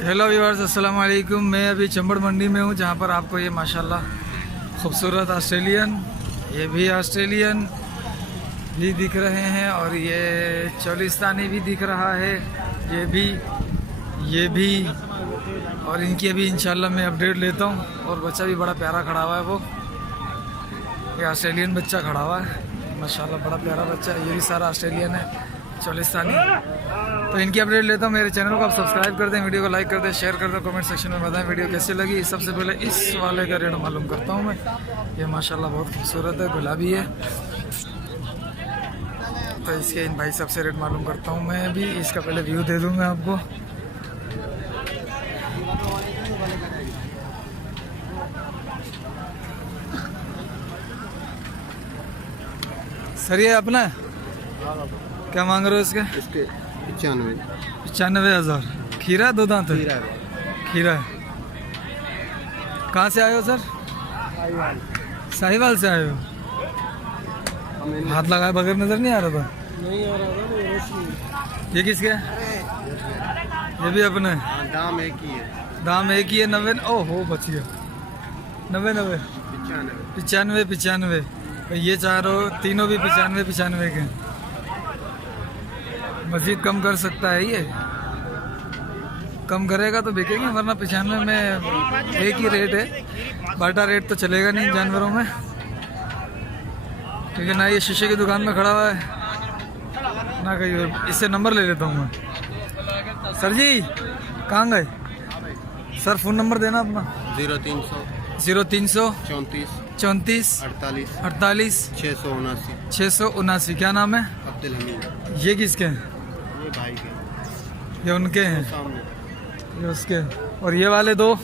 Hello viewers, अस्सलाम वालेकुम। मैं अभी चंबड़ मंडी में हूँ, जहाँ पर आपको ये माशाल्लाह खूबसूरत ऑस्ट्रेलियन, ये भी ऑस्ट्रेलियन भी दिख रहे हैं और ये चोलिस्तानी भी दिख रहा है, ये भी और इनकी अभी इंशाल्लाह मैं अपडेट लेता हूँ। और बच्चा भी बड़ा प्यारा खड़ा हुआ है, वो ये ऑस्ट्रेलियन बच्चा खड़ा हुआ है माशाल्लाह, बड़ा प्यारा बच्चा है। ये भी सारा ऑस्ट्रेलियन है, चोलिस्तानी। तो इनकी अपडेट लेता हूँ। मेरे चैनल को आप सब्सक्राइब कर दें, वीडियो को लाइक कर दें, शेयर कर दें, कमेंट सेक्शन में बताएं वीडियो कैसी लगी। सबसे पहले इस वाले का रेट मालूम करता हूँ मैं। ये माशाल्लाह बहुत खूबसूरत है, गुलाबी है। तो इसके इन भाई साहब से रेट मालूम करता हूँ मैं भी। इसका पहले व्यू दे दूँ मैं आपको। सर ये अपना क्या मांग रहे हो इसके? 95,000। खीरा दो दांत है? खीरा है। कहाँ से आए हो सर? साहिवाल से आए हो? हाथ लगाए बगैर नजर नहीं आ रहा था? नहीं आ रहा था। ये किसके? ये भी अपने? दाम एक ही है। दाम एक ही है। 90? ओहो बच गया। 90 95। ये चारों तीनों भी 95 के। मजीद कम कर सकता है, ये कम करेगा तो बिकेंगे, वरना 95 में एक ही रेट है। बाटा रेट तो चलेगा नहीं जानवरों में, क्योंकि ना ये शीशे की दुकान में खड़ा हुआ है ना कहीं और। इससे नंबर ले लेता हूँ मैं। सर जी कहाँ गए सर? फ़ोन नंबर देना अपना। 0300 34 48 679। क्या नाम है? अब्दुल हमीद। ये किसके हैं? ये भाई के। ये उनके हैं, सामने। ये उसके। और ये वाले दो,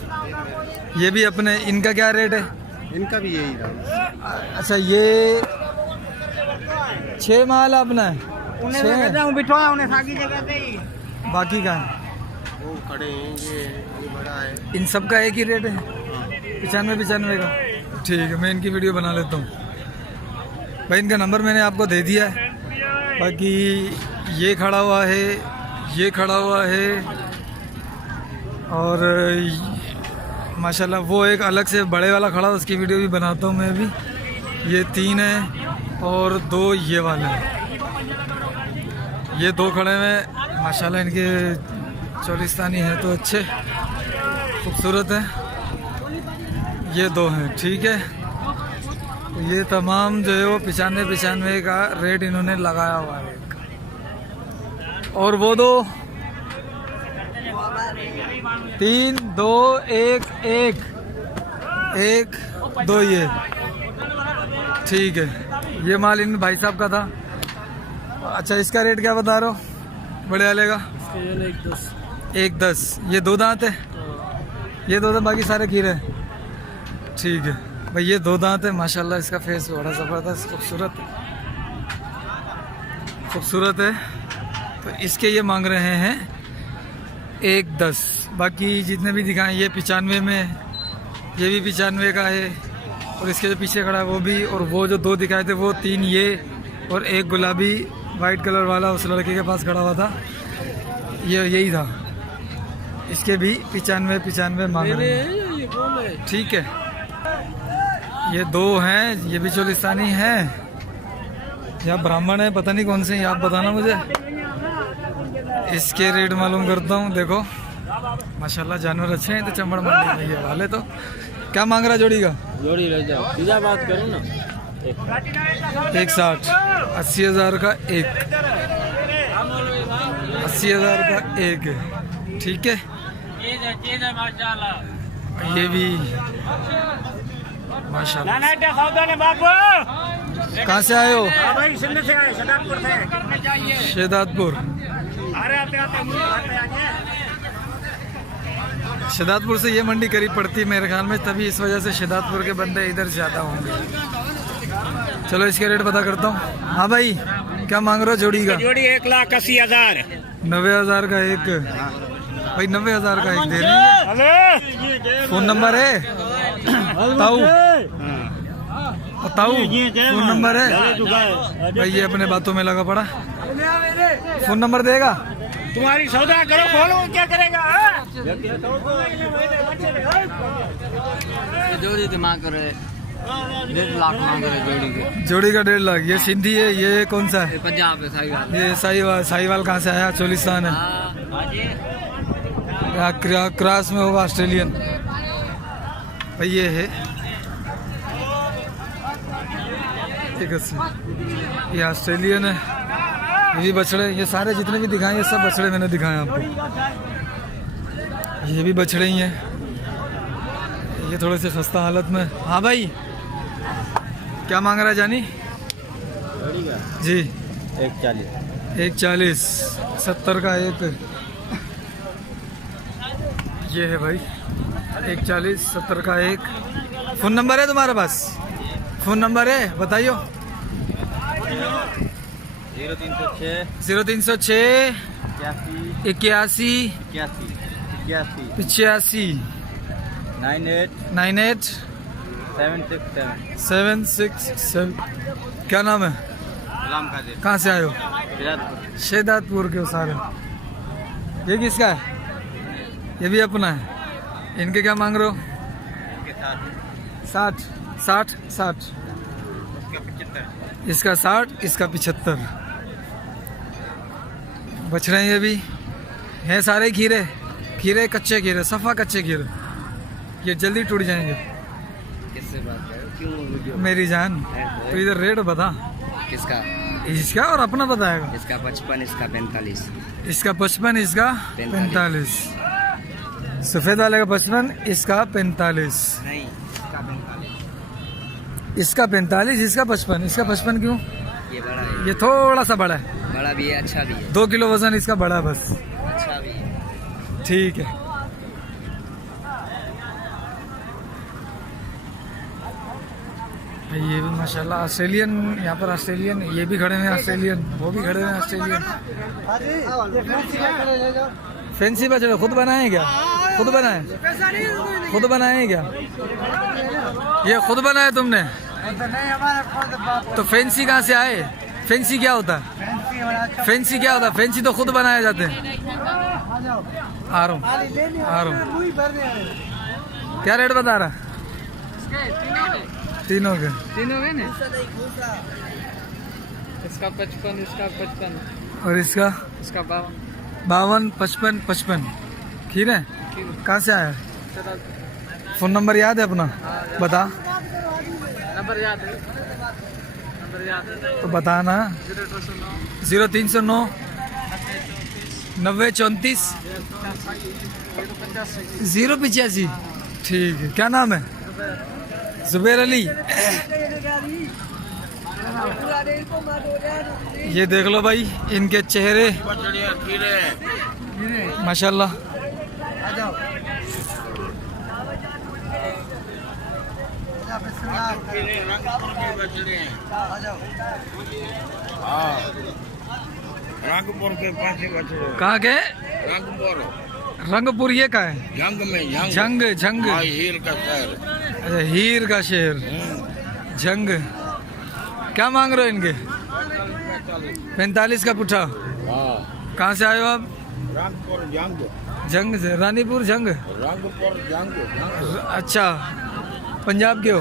ये भी अपने। इनका क्या रेट है? इनका भी यही था। अच्छा, ये 6 माल अपना है। बाकी का है? वो खड़े हैं, ये बड़ा है। इन सब का एक ही रेट है, 95 का। ठीक है, मैं इनकी वीडियो बना लेता हूँ भाई। इनका नंबर मैंने आपको दे दिया है। बाकी ये खड़ा हुआ है, ये खड़ा हुआ है, और माशाल्लाह वो एक अलग से बड़े वाला खड़ा, उसकी वीडियो भी बनाता हूँ मैं भी। ये 3 है और 2 ये वाले हैं। ये 2 खड़े हैं माशाल्लाह। इनके चोलिस्तानी है तो अच्छे खूबसूरत है। ये 2 हैं, ठीक है। तो ये तमाम जो है वो 95 का रेट इन्होंने लगाया हुआ है। और वो 2 3 2 1 2 ये ठीक है। ये माल इन भाई साहब का था। अच्छा, इसका रेट क्या बता रहे हो बड़े वाले का? 110। ये 2 दांत है? ये 2 दांत, बाकी सारे खीरे। ठीक है भाई, ये 2 दांत है माशाल्लाह। इसका फेस बड़ा ज़बरदस्त खूबसूरत है। तो इसके ये मांग रहे हैं 110। बाकी जितने भी दिखाएं, ये 95 में, ये भी 95 का है, और इसके जो पीछे खड़ा है वो भी। और वो जो 2 दिखाए थे वो 3 ये, और एक गुलाबी वाइट कलर वाला उस लड़के के पास खड़ा हुआ था, ये यही था। इसके भी 95 मांग रहे हैं। ठीक है, ये 2 हैं, ये भी चोलिस्तानी हैं या ब्राह्मण है, पता नहीं कौन से हैं, आप बताना मुझे। इसके रेट मालूम करता हूँ। देखो माशाल्लाह जानवर अच्छे हैं। तो चंबड़ मंडी में ये वाले। तो क्या मांग रहा जोड़ी का? जोड़ी ले जाओ, सीधा बात करो ना। 160। 80,000 का एक। 80,000 का एक है, ठीक है। ये भी माशाल्लाह। कहाँ से आए हो? शेदातपुर। शेदातपुर से ये मंडी करीब पड़ती है मेरे ख्याल में, तभी इस वजह से शेदातपुर के बंदे इधर ज़्यादा होंगे। चलो इसके रेट पता करता हूँ। हाँ भाई, क्या मांग रहे हो जोड़ी का? जोड़ी 1,80,000। 90,000 का एक भाई। 90,000 का एक दे रही है। फ़ोन नंबर है? ताऊ फ़ोन नंबर है भाई? ये अपने बातों में लगा पड़ा। फ़ोन नंबर देगा? तुम्हारी सौदा करो, खोलो, क्या करेगा? जोड़ी की मांग करे 1.5 लाख मांग रहे जोड़ी के। जोड़ी का 1.5 लाख। ये सिंधी है, ये कौन सा है? ये पंजाब है साहिवाल। ये साहिवाल। साहिवाल कहाँ से आया? चोलिस्तान है। यहाँ क्रॉस में होगा ऑस्ट्रेलियन भाई। ये है 81। ये ऑस्ट्रेलियन है। ये भी बछड़े, ये सारे जितने भी दिखाए ये सब बछड़े मैंने दिखाए आपको। ये भी बछड़े ही हैं। ये थोड़े से खस्ता हालत में। हाँ भाई, क्या मांग रहा है जानी? जी 140। 140। 70 का एक। ये है भाई 140, 70 का एक। फ़ोन नंबर है तुम्हारे पास? फ़ोन नंबर है, बताइयो। 0306 81 85 98 767। क्या नाम है? कहाँ से आए हो? शेदातपुर के हो सारे। ये किसका है? ये भी अपना है। इनके क्या मांग रहे हो? 60 60 60। इसका 60, इसका 75। बछड़े हैं ये भी हैं सारे। खीरे खीरे कच्चे खीरे, सफ़ा कच्चे खीरे। ये जल्दी टूट जाएंगे। किससे बात कर? क्यों? मेरी जान, तो इधर रेट बता। किसका? इसका और अपना बताएगा। इसका 55, इसका 45। इसका 55, इसका 45। सफ़ेद वाले का 55, इसका 45। नहीं, इसका 45, इसका 55। इसका 55 क्यों? ये बड़ा है। ये थोड़ा सा बड़ा है। बड़ा भी है, अच्छा भी है। 2 किलो वजन इसका बड़ा है बस। अच्छा भी है। ठीक है। ये भी माशाल्लाह ऑस्ट्रेलियन। यहाँ पर ऑस्ट्रेलियन, ये भी खड़े हैं ऑस्ट्रेलियन, वो भी खड़े हैं ऑस्ट्रेलियन। फैंसी बछड़े खुद बनाए हैं क्या? खुद बनाए? खुद बनाए हैं क्या? ये खुद बनाए तुमने? तो फैंसी कहाँ से आए? फैंसी क्या होता है? फैंसी क्या होता है? फैंसी तो खुद बनाए जाते हैं। आ रहा हूँ। क्या रेट बता रहा? तीनों के ना? इसका 55, इसका 55 और इसका 52, 55, 55। खीर है? कहाँ से आया? फ़ोन नंबर याद है अपना? बता। नंबर याद है? तो बताना। 0309 90 34 085। ठीक है। क्या नाम है? जुबैर अली। ये देख लो भाई इनके चेहरे माशाल्लाह। रंगपुर के पास कहाँ के? रंगपुर। रंगपुर ये का है? जंग में झंग। झंग हीर का शहर। अच्छा, हीर का शहर झंग। क्या मांग रहे हो इनके? 45 का पुट्ठा। कहाँ से आए हो आप? रंगपुर जंग। जंग से? रानीपुर जंग। रंगपुर जंग। अच्छा, पंजाब के हो?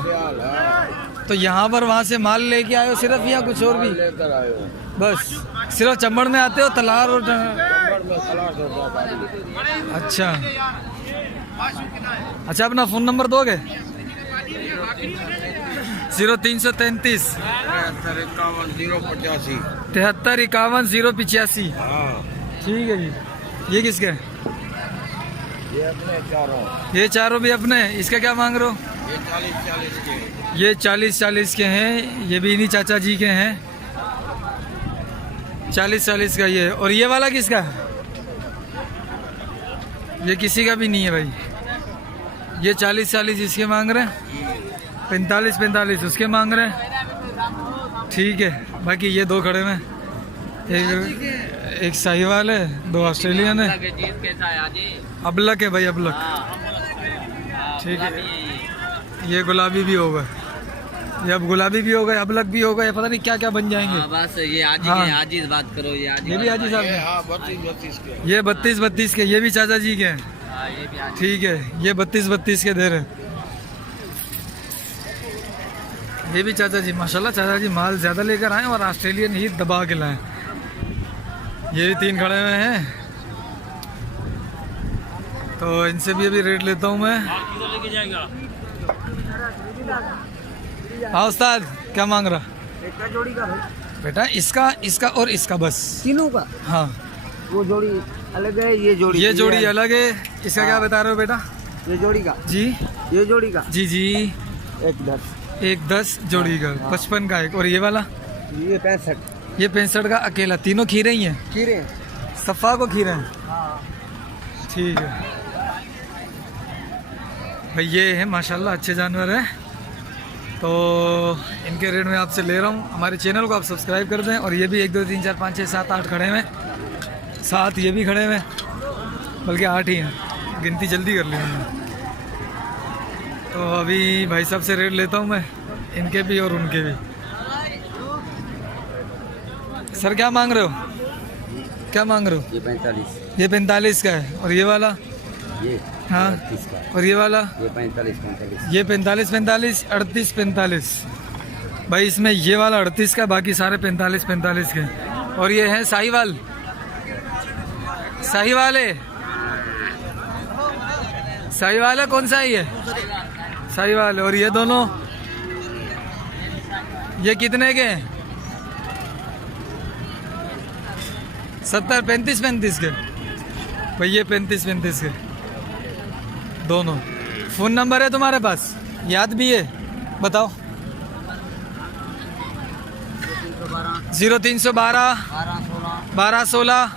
तो यहाँ पर वहाँ से माल लेके आए हो सिर्फ, या कुछ और भी? लेकर आए हो। बस सिर्फ चंबड़ में आते हो? तलार और अच्छा अच्छा। अपना फ़ोन नंबर दोगे? 0333 73 51 085। ठीक है जी। ये किसके? ये अपने चारों। ये चारों भी अपने। इसका क्या मांग रहे हो? ये 40-40 के। ये 40-40 के हैं। ये भी इन्हीं चाचा जी के हैं। 40-40 का ये। और ये वाला किसका है? ये किसी का भी नहीं है भाई। ये 40-40 इसके मांग रहे हैं। 45-45 उसके मांग रहे हैं। ठीक है। बाकी ये 2 खड़े में, एक साहिवाल है, 2 ऑस्ट्रेलियन है। अबलक है भाई, अबलक। ठीक है। ये गुलाबी भी होगा। ये अब गुलाबी भी हो गए, अबलग भी हो गए, पता नहीं क्या क्या बन जाएंगे। हाँ, बस ये आज हाँ। ही आज ही बात करो, ये आज ये भी हाजी साहब के, हाँ 32 के। ये 32 के, ये भी चाचा जी के हैं। हाँ, ये भी आज ठीक है, ये 32 के दे रहे हैं। ये भी चाचा जी, माशाल्लाह चाचा जी माल ज़्यादा लेकर आए और ऑस्ट्रेलियन ही दबा के लाए। ये भी 3 खड़े हुए हैं, तो इनसे भी अभी रेट लेता हूँ मैं। हाँ उस्ताद, क्या मांग रहा एक जोड़ी का भाई, बेटा? इसका और इसका बस। तीनों का हाँ, वो जोड़ी अलग है, ये जोड़ी ये जोड़ी अलग है। इसका क्या बता रहे हो बेटा? ये जोड़ी का, जी ये जोड़ी का जी जी, एक 10 जोड़ी का 55 का एक। और ये वाला? ये 65 ये 65 का अकेला। तीनों खीरे ही हैं, खीरे। सफ़ा को खीरे हैं। ठीक है भाई, ये है माशाल्लाह अच्छे जानवर हैं, तो इनके रेट में आपसे ले रहा हूँ। हमारे चैनल को आप सब्सक्राइब कर दें। और ये भी 1 2 3 4 5 6 7 8 खड़े हुए, 7 ये भी खड़े हुए, बल्कि 8 ही हैं, गिनती जल्दी कर ली मैंने। तो अभी भाई साहब से रेट लेता हूँ मैं, इनके भी और उनके भी। सर क्या मांग रहे हो? क्या मांग रहे हो? ये 45, ये 45 का है। और ये वाला? ये हाँ। 38 का, और ये वाला? ये 45, ये 45 38 45। भाई इसमें ये वाला 38 का, बाकी सारे 45 के। और ये है साहिवाल, साहिवाल है, साहिवाल है। कौन सा है ये? साहिवाल है। और ये दोनों ये कितने के हैं? 70 35 के। भाई ये 35 के दोनों। फ़ोन नंबर है तुम्हारे पास? याद भी है? बताओ। 0312 12 16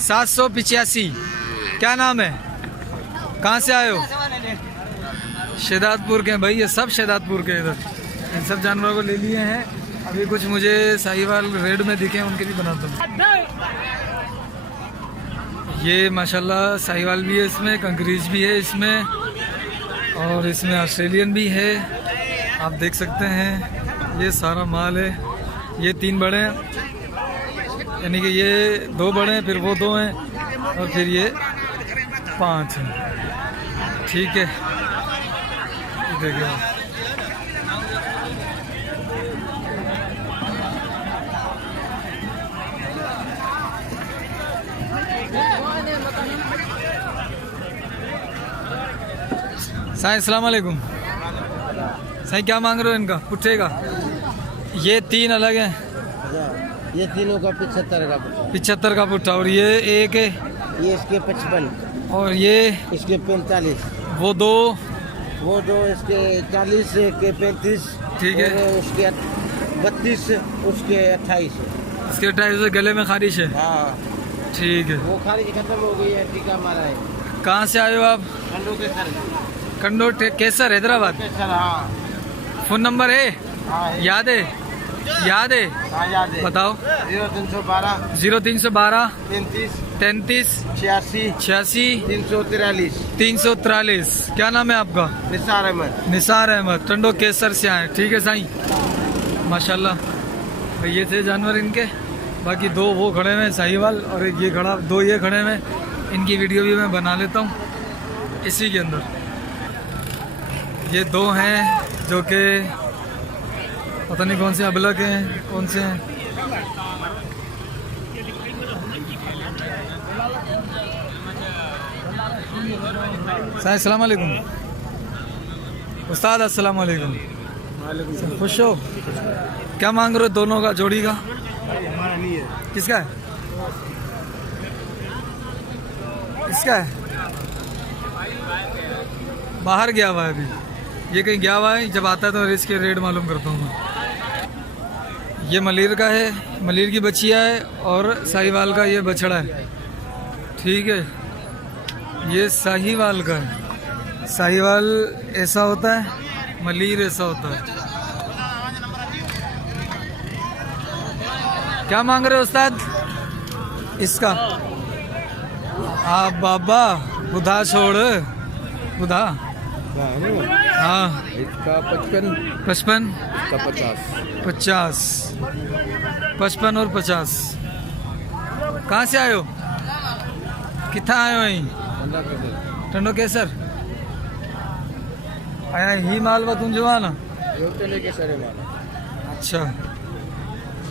785। क्या नाम है? कहाँ से आए हो? शहदादपुर के हैं भाई, ये सब शहदादपुर के। इधर इन सब जानवरों को ले लिए हैं। अभी कुछ मुझे साहिवाल रेड में दिखे, उनके भी बनाता हूँ। ये माशाल्लाह साहिवाल भी है इसमें, कंकरीज भी है इसमें, और इसमें ऑस्ट्रेलियन भी है। आप देख सकते हैं ये सारा माल है। ये 3 बड़े हैं, यानी कि ये 2 बड़े हैं, फिर वो 2 हैं, और फिर ये 5 हैं। ठीक है, देखिए आप। साईं अस्सलाम वालेकुम। साईं क्या मांग रहे हो इनका? पुट्ठे का? ये 3 अलग हैं। ये तीनों का 75 का, 75 का पुट्ठा। और ये एक है, ये इसके 55, और ये इसके 45, वो 2। वो 2 इसके 40 के 35। ठीक है। और उसके 32, उसके 28। इसके 28 गले में खारिश है। हाँ, ठीक है। वो खारिश खत्म हो गई है, टीका मारा है। कहाँ से आए हो आप? ठंडू के सर, कंडो केसर हैदराबाद। सर। हाँ फ़ोन नंबर है? हाँ, याद है? याद है? हाँ याद है। बताओ। 0312 0312 33 33 86 86 343। 343। क्या नाम है आपका? निसार अहमद। निसार अहमद, टंडो केसर से आए। ठीक है साईं, माशाल्लाह। भाई ये थे जानवर इनके, बाकी 2 वो खड़े हुए हैं साहिवाल, और एक ये खड़ा, 2 ये खड़े हुए हैं। इनकी वीडियो भी मैं बना लेता हूँ इसी के अंदर। ये 2 हैं जो कि पता नहीं कौन से अबलग हैं, कौन से हैं। साईं अस्सलाम वालेकुम। उस्ताद अस्सलाम वालेकुम। खुश हो? क्या मांग रहे हो दोनों का, जोड़ी का? किसका है? इसका है? बाहर गया हुआ है अभी, ये कहीं गया हुआ है। जब आता है तो इसके रेट मालूम करता हूँ मैं। ये मलिर का है, मलिर की बच्चिया है, और साहिवाल का ये बछड़ा है। ठीक है, ये साहिवाल का है। साहिवाल ऐसा होता है, मलिर ऐसा होता है। क्या मांग रहे हो उस्ताद इसका? आप बाबा बुधा छोड़, बुधा हाँ इसका 55, 55, इसका 50। 50, 55 और 50। कहाँ से आयो? कितना आयो यहीं? 15 पैसे। टंडो केसर आया ही माल बतून जवाना। ये होते लेके सरे माना। अच्छा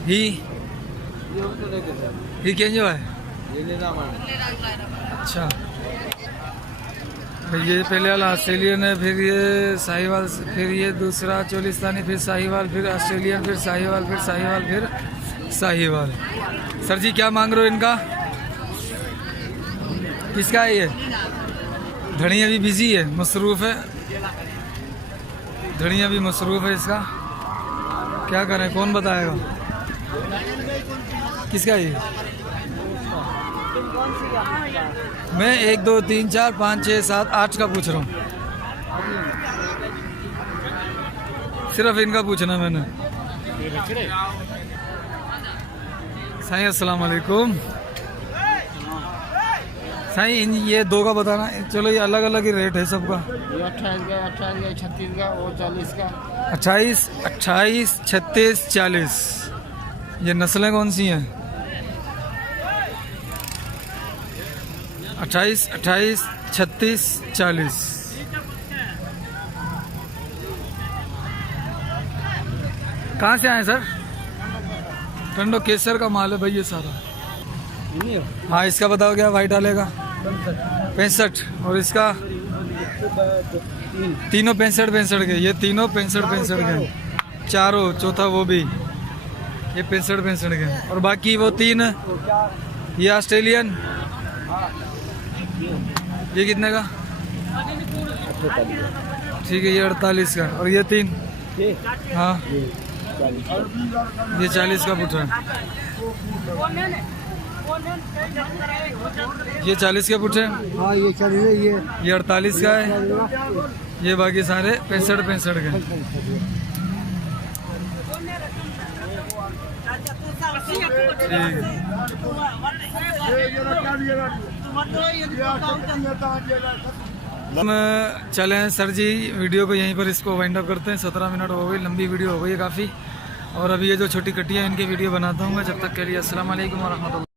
ही ये होते लेके सर। ही क्या जो है? ये लेना माना। अच्छा फिर ये पहले वाला ऑस्ट्रेलियन है, फिर ये साहिवाल, फिर ये दूसरा चोलिस्तानी, फिर साहिवाल, फिर ऑस्ट्रेलियन, फिर साहिवाल, फिर साहिवाल, फिर साहिवाल। सर जी क्या मांग रहे हो इनका? किसका है ये? धड़िया भी बिजी है, मसरूफ़ है, धड़िया भी मसरूफ़ है इसका। क्या करें, कौन बताएगा? किसका है ये? मैं 1 2 3 4 5 6 7 8 का पूछ रहा हूँ, सिर्फ इनका पूछना मैंने। साईं अस्सलाम वालेकुम। साईं ये 2 का बताना। चलो ये अलग अलग ही रेट है सबका। ये 28 का, 36 का, वो 40 का। 28, 28, 36, 40। ये नस्लें कौन सी हैं? 28, 28, 36, 40। कहाँ से आए सर? टंडो केसर का माल है भाई ये सारा। हाँ इसका बताओ क्या वाइट वाले का? 65। और इसका? तीनों 65 के। ये तीनों 65 के, चारों, चौथा वो भी, ये 65 के। और बाकी वो 3, ये ऑस्ट्रेलियन, ये कितने का? ठीक है ये 48 का। और ये 3? हाँ ये 40 का पुट है। ये 40 का पुट है। हाँ ये 40 है, ये 48 का है। ये बाकी सारे 65 के। ठीक है। हम चले हैं सर जी, वीडियो को यहीं पर इसको वाइंड अप करते हैं। 17 मिनट हो गई, लंबी वीडियो हो गई है काफ़ी। और अभी ये जो छोटी कट्टियाँ इनकी वीडियो बनाता हूँ मैं। जब तक के लिए अस्सलाम वालेकुम व रहमतुल्लाह।